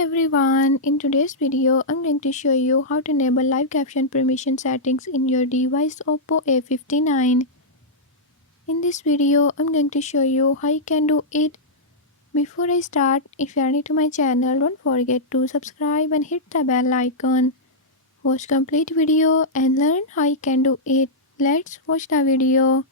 Everyone, in today's video I'm going to show you how to enable live caption permission settings in your device Oppo A59. In this video I'm going to show you how you can do it. Before I start, if you are new to my channel, don't forget to subscribe and hit the bell icon. Watch complete video and learn how you can do it. Let's watch the video.